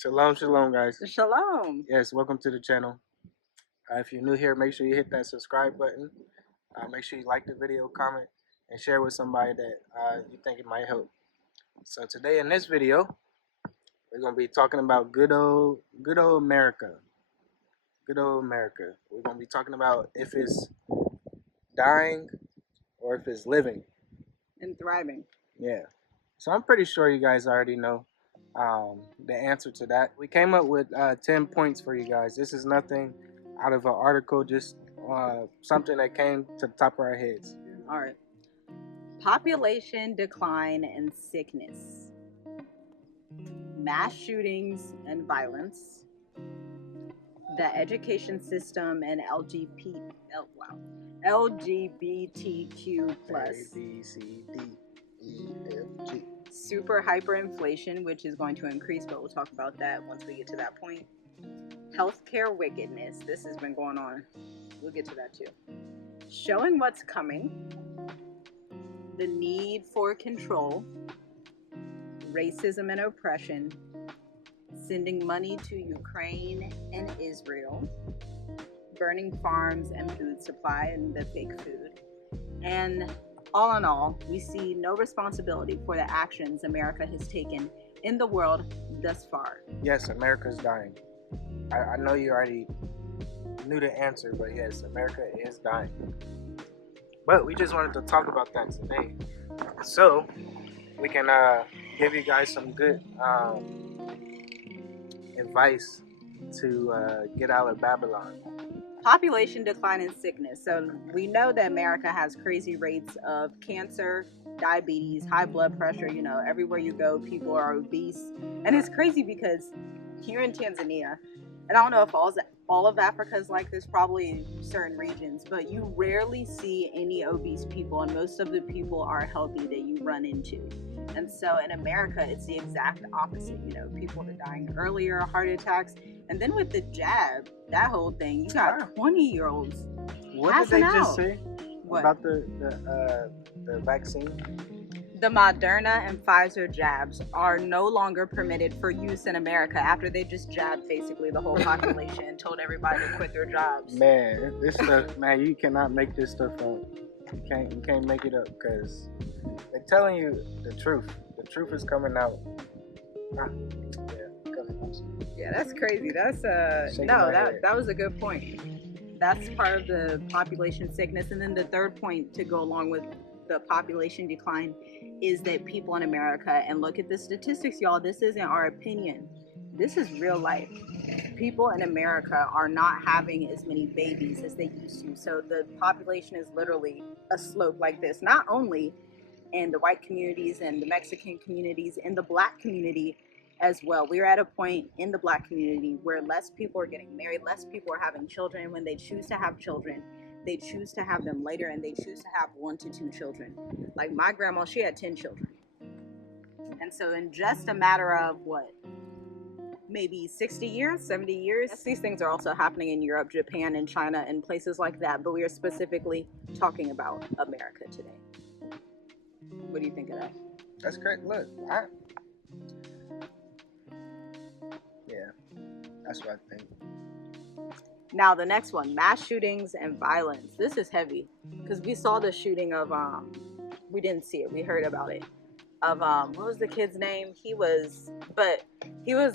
Shalom, shalom, guys. Shalom. Yes, welcome to the channel. If you're new here, make sure you hit that subscribe button. Make sure you like the video, comment, and share with somebody that you think it might help. So today in this video, we're gonna be talking about good old America. Good old America. We're gonna be talking about if it's dying or if it's living And thriving. Yeah. So I'm pretty sure you guys already know the answer to that. We came up with 10 points for you guys. This is nothing out of an article, just something that came to the top of our heads. All right. Population decline and sickness. Mass shootings and violence. The education system and LGBTQ plus. A, B, C, D, E, F, G. Super hyperinflation, which is going to increase, but we'll talk about that once we get to that point. Healthcare wickedness. This has been going on. We'll get to that too. Showing what's coming. The need for control. Racism and oppression. Sending money to Ukraine and Israel. Burning farms and food supply and the fake food. And all in all, we see no responsibility for the actions America has taken in the world thus far. Yes, America's dying. I know you already knew the answer, but yes, America is dying. But we just wanted to talk about that today, so we can give you guys some good advice to get out of Babylon. Population decline and sickness. So we know that America has crazy rates of cancer, diabetes, high blood pressure. You know, everywhere you go, people are obese. And it's crazy because here in Tanzania, and I don't know if all of Africa is like this, probably in certain regions, but you rarely see any obese people, and most of the people are healthy that you run into. And so in America, it's the exact opposite. You know, people are dying earlier, heart attacks. And then with the jab, that whole thing, you got 20-year-olds What did they just say What? about the vaccine? The Moderna and Pfizer jabs are no longer permitted for use in America after they just jabbed basically the whole population and told everybody to quit their jobs. Man, this stuff, man, you cannot make this stuff up. You can't make it up because they're telling you the truth. The truth is coming out. Yeah, that's crazy. That's that was a good point. That's part of the population sickness. And then the third point to go along with the population decline is that people in America, and look at the statistics, y'all, this isn't our opinion. This is real life. People in America are not having as many babies as they used to. So the population is literally a slope like this. Not only in the white communities and the Mexican communities, in the black community as well. We're at a point in the black community where less people are getting married, less people are having children. When they choose to have children, they choose to have them later, and they choose to have 1 to 2 children. Like my grandma, she had 10 children. And so in just a matter of maybe 60 years, 70 years, these things are also happening in Europe, Japan, and China, and places like that. But we are specifically talking about America today. What do you think of that? That's great. Look, yeah, that's what I think. Now the next one, mass shootings and violence. This is heavy because we saw the shooting of we didn't see it, we heard about it, of what was the kid's name? He was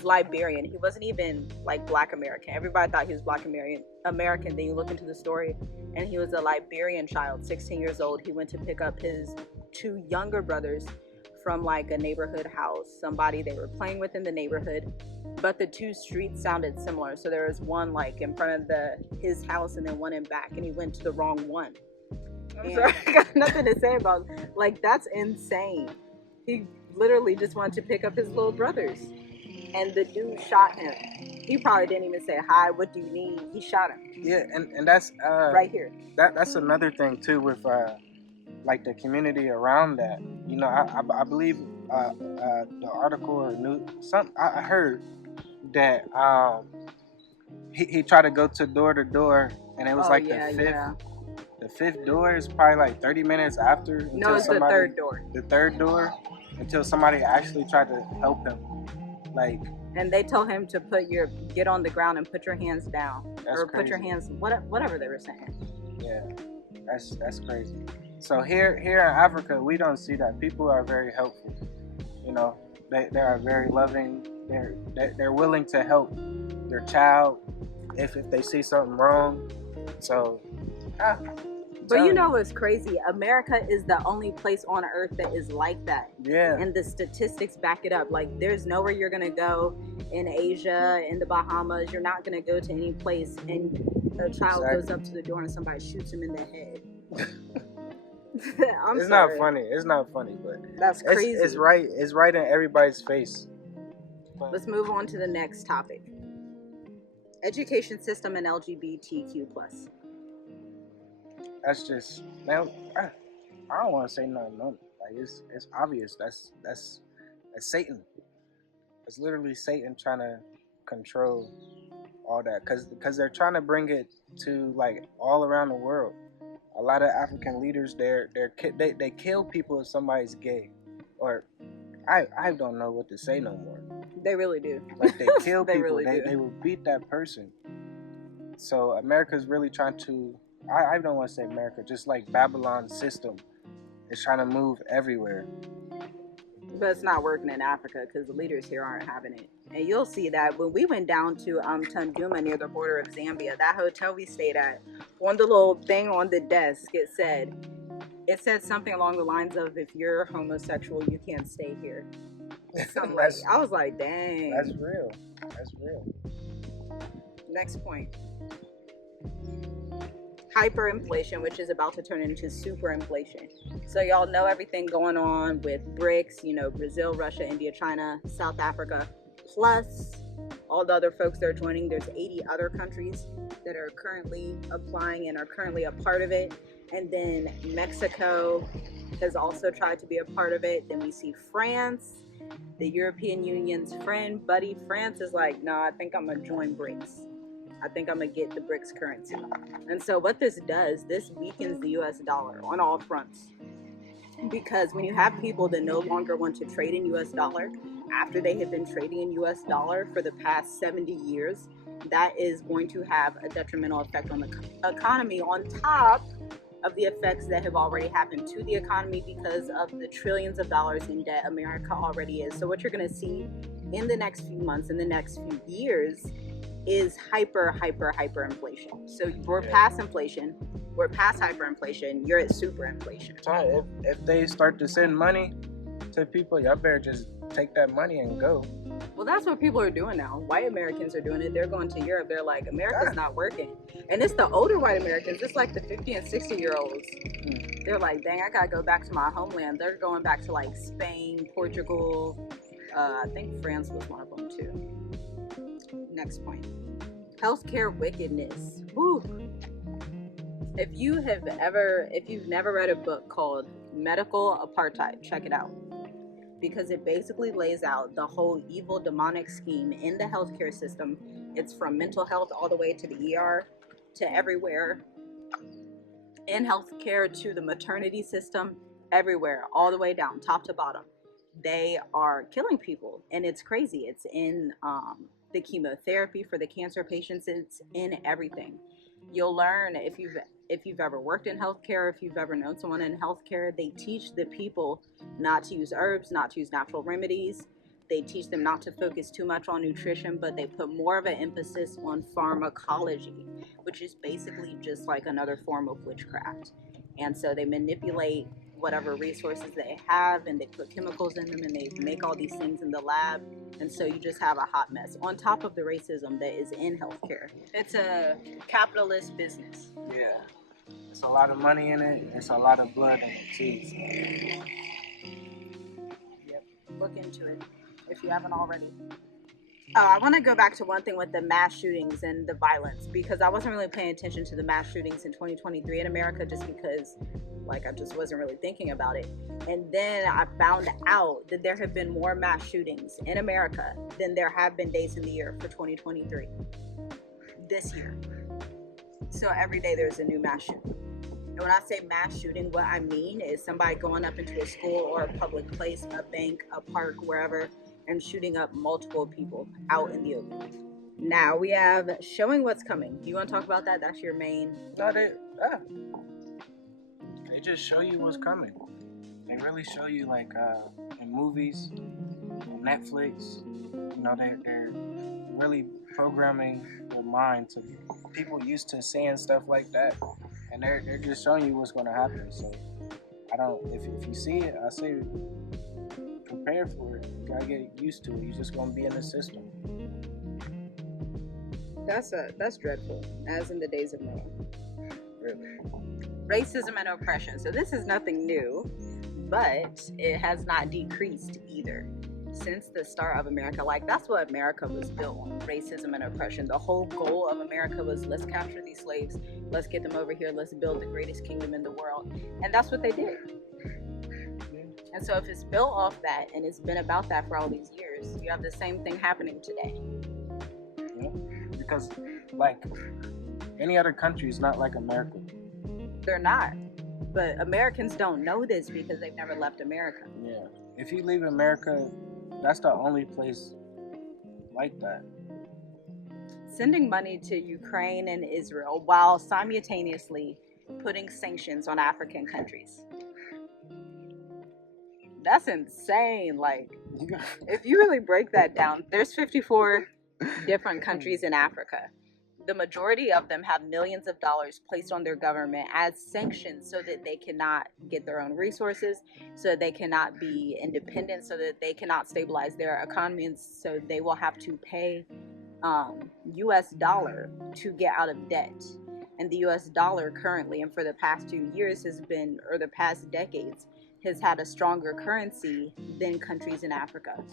Liberian. He wasn't even like Black American. Everybody thought he was Black American. Then you look into the story and he was a Liberian child, 16 years old. He went to pick up his 2 younger brothers from like a neighborhood house, somebody they were playing with in the neighborhood, but the 2 streets sounded similar. So there was one like in front of his house and then one in back, and he went to the wrong one. I'm sorry, I got nothing to say about it. Like, that's insane. He literally just wanted to pick up his little brothers, and the dude shot him. He probably didn't even say, hi, what do you need? He shot him. Yeah, and that's right here. That's another thing too with like the community around that. You know, I believe the article or I heard that he tried to go to door, and it was the fifth door is probably like 30 minutes after. No, it's the third door. The third door, until somebody actually tried to help him. Like, and they told him to get on the ground and put your hands down, or crazy. put your hands, whatever they were saying. Yeah, that's crazy. So here in Africa, we don't see that. People are very helpful. You know, they are very loving. They're willing to help their child if they see something wrong. So, but you know what's crazy? America is the only place on earth that is like that. Yeah. And the statistics back it up. Like, there's nowhere you're gonna go in Asia, in the Bahamas. You're not gonna go to any place and a child goes up to the door and somebody shoots him in the head. It's not funny. It's not funny, but that's crazy. It's right. It's right in everybody's face. But let's move on to the next topic: education system and LGBTQ+. That's just, man. I don't want to say nothing. Like, it's obvious. That's Satan. It's literally Satan trying to control all that, because they're trying to bring it to, like, all around the world. A lot of African leaders, they kill people if somebody's gay, or I don't know what to say no more. They really do. Like, they kill people. Really they will beat that person. So America's really trying to. I don't want to say America, just like Babylon's system is trying to move everywhere. But it's not working in Africa because the leaders here aren't having it. And you'll see that when we went down to Tunduma near the border of Zambia, that hotel we stayed at, one of the little thing on the desk, it said something along the lines of, if you're homosexual, you can't stay here. I was like, dang. That's real. That's real. Next point. Hyperinflation, which is about to turn into superinflation. So y'all know everything going on with BRICS, Brazil, Russia, India, China, South Africa, plus all the other folks that are joining. There's 80 other countries that are currently applying and are currently a part of it. And then Mexico has also tried to be a part of it. Then we see France, the European Union's friend, buddy. France is like, no, I think I'm going to join BRICS. I think I'm going to get the BRICS currency. And so what this does, this weakens the US dollar on all fronts. Because when you have people that no longer want to trade in US dollar after they have been trading in US dollar for the past 70 years, that is going to have a detrimental effect on the economy, on top of the effects that have already happened to the economy because of the trillions of dollars in debt America already is. So what you're going to see in the next few months, in the next few years, is hyperinflation. So we're past inflation, we're past hyperinflation, you're at superinflation. So if they start to send money to people, y'all better just take that money and go. Well, that's what people are doing now. White Americans are doing it. They're going to Europe. They're like, America's not working. And it's the older white Americans. It's like the 50 and 60 year olds. They're like, dang, I gotta go back to my homeland. They're going back to like Spain, Portugal. I think France was one of them too. Next point. Healthcare wickedness. Woo. If you've never read a book called Medical Apartheid, check it out. Because it basically lays out the whole evil demonic scheme in the healthcare system. It's from mental health all the way to the ER, to everywhere. In healthcare, to the maternity system, everywhere, all the way down, top to bottom. They are killing people, and it's crazy. It's in the chemotherapy for the cancer patients. It's in everything. You'll learn if you've ever worked in healthcare, if you've ever known someone in healthcare, they teach the people not to use herbs, not to use natural remedies. They teach them not to focus too much on nutrition, but they put more of an emphasis on pharmacology, which is basically just like another form of witchcraft. And so they manipulate whatever resources they have, and they put chemicals in them, and they make all these things in the lab. And so you just have a hot mess on top of the racism that is in healthcare. It's a capitalist business. Yeah. There's a lot of money in it. There's a lot of blood in it, too. Yep. Look into it if you haven't already. Oh, I want to go back to one thing with the mass shootings and the violence, because I wasn't really paying attention to the mass shootings in 2023 in America, just because I just wasn't really thinking about it. And then I found out that there have been more mass shootings in America than there have been days in the year for 2023 this year. So every day there's a new mass shooting. And when I say mass shooting, what I mean is somebody going up into a school or a public place, a bank, a park, wherever, and shooting up multiple people out in the open. Now we have showing what's coming. You want to talk about that? That's your main. No, they just show you what's coming. They really show you, like, in movies, on Netflix. You know, they're really programming your mind to people used to seeing stuff like that, and they're just showing you what's going to happen. So I don't. If you see it, I say prepare for it. You gotta get used to it. You're just gonna be in the system. That's dreadful, as in the days of Noah. Really. Racism and oppression. So this is nothing new, but it has not decreased either since the start of America. Like, that's what America was built on, racism and oppression. The whole goal of America was, let's capture these slaves, let's get them over here, let's build the greatest kingdom in the world. And that's what they did. And so if it's built off that, and it's been about that for all these years, you have the same thing happening today. Yeah, because, like, any other country is not like America. They're not. But Americans don't know this because they've never left America. Yeah. If you leave America, that's the only place like that. Sending money to Ukraine and Israel while simultaneously putting sanctions on African countries. That's insane. Like, if you really break that down, there's 54 different countries in Africa. The majority of them have millions of dollars placed on their government as sanctions so that they cannot get their own resources, so that they cannot be independent, so that they cannot stabilize their economy, and so they will have to pay US dollar to get out of debt. And the US dollar currently, and for the past 2 years has been, or the past decades, has had a stronger currency than countries in Africa.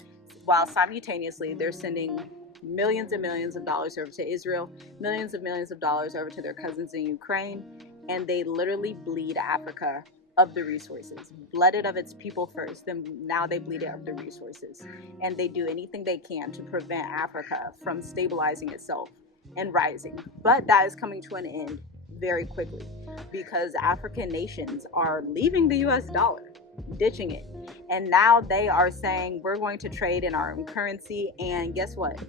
While simultaneously they're sending millions and millions of dollars over to Israel, millions of dollars over to their cousins in Ukraine, and they literally bleed Africa of the resources. Bled it of its people first, then now they bleed it of the resources. And they do anything they can to prevent Africa from stabilizing itself and rising. But that is coming to an end very quickly because African nations are leaving the US dollar, ditching it. And now they are saying, we're going to trade in our own currency. And guess what?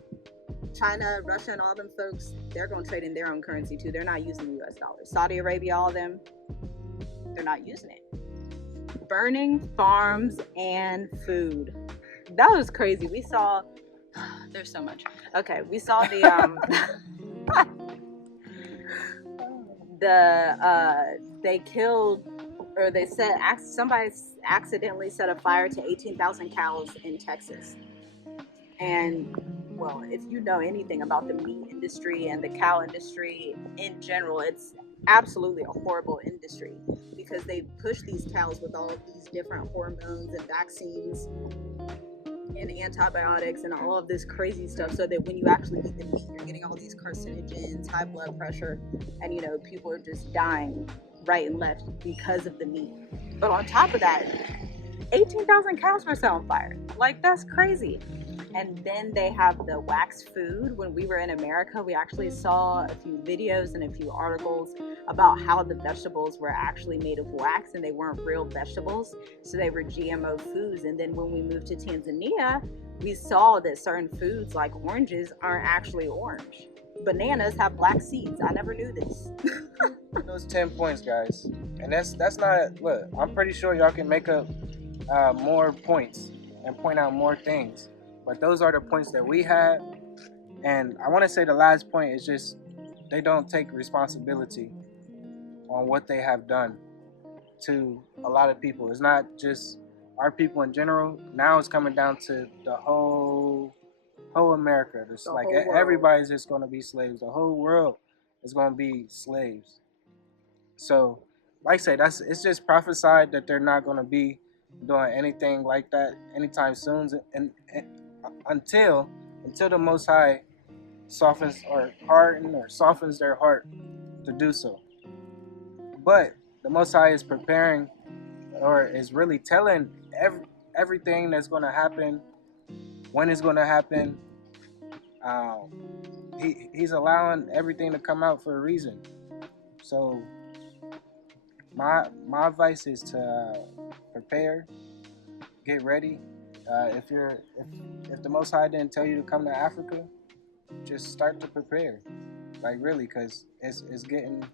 China, Russia, and all them folks, they're going to trade in their own currency too. They're not using the US dollar. Saudi Arabia, all of them, they're not using it. Burning farms and food. That was crazy. We saw, there's so much. Okay, we saw they killed, or they said somebody accidentally set a fire to 18,000 cows in Texas. And, well, if you know anything about the meat industry and the cow industry in general, it's absolutely a horrible industry because they push these cows with all of these different hormones and vaccines and antibiotics and all of this crazy stuff, so that when you actually eat the meat, you're getting all these carcinogens, high blood pressure, and, you know, people are just dying right and left because of the meat. But on top of that, 18,000 cows were set on fire. Like, that's crazy. And then they have the wax food. When we were in America, we actually saw a few videos and a few articles about how the vegetables were actually made of wax and they weren't real vegetables. So they were GMO foods. And then when we moved to Tanzania, we saw that certain foods like oranges aren't actually orange. Bananas have black seeds. I never knew this. Those 10 points, guys. And that's not, look, I'm pretty sure y'all can make up more points and point out more things. But those are the points that we had. And I want to say the last point is just they don't take responsibility on what they have done to a lot of people. It's not just our people in general. Now it's coming down to the whole America. It's like everybody's just going to be slaves. The whole world is going to be slaves. So, like I say, it's just prophesied that they're not going to be doing anything like that anytime soon. And until the Most High softens their heart to do so. But the Most High is preparing, or is really telling everything that's going to happen, when it's going to happen. He's allowing everything to come out for a reason. So my advice is to prepare, get ready, If the Most High didn't tell you to come to Africa, just start to prepare, like really, because it's getting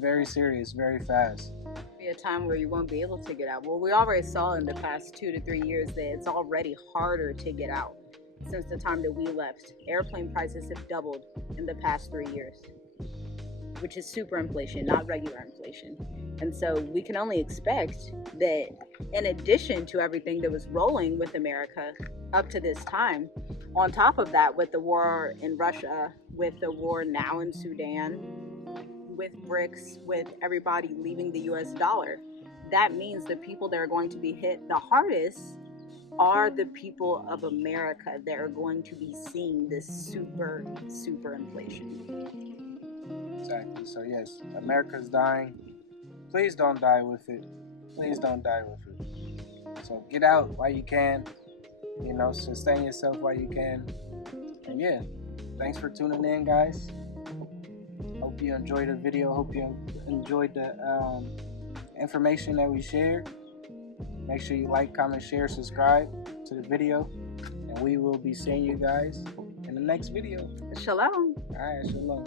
very serious very fast. Be a time where you won't be able to get out. Well, we already saw in the past 2 to 3 years that it's already harder to get out since the time that we left. Airplane prices have doubled in the past 3 years, which is super inflation, not regular inflation. And so we can only expect that in addition to everything that was rolling with America up to this time, on top of that, with the war in Russia, with the war now in Sudan, with BRICS, with everybody leaving the US dollar, that means the people that are going to be hit the hardest are the people of America that are going to be seeing this super inflation. Exactly. So yes, America's dying. Please don't die with it. Please don't die with it. So get out while you can. You know, sustain yourself while you can. And yeah, thanks for tuning in, guys. Hope you enjoyed the video. Hope you enjoyed the information that we shared. Make sure you like, comment, share, subscribe to the video. And we will be seeing you guys in the next video. Shalom. All right, shalom.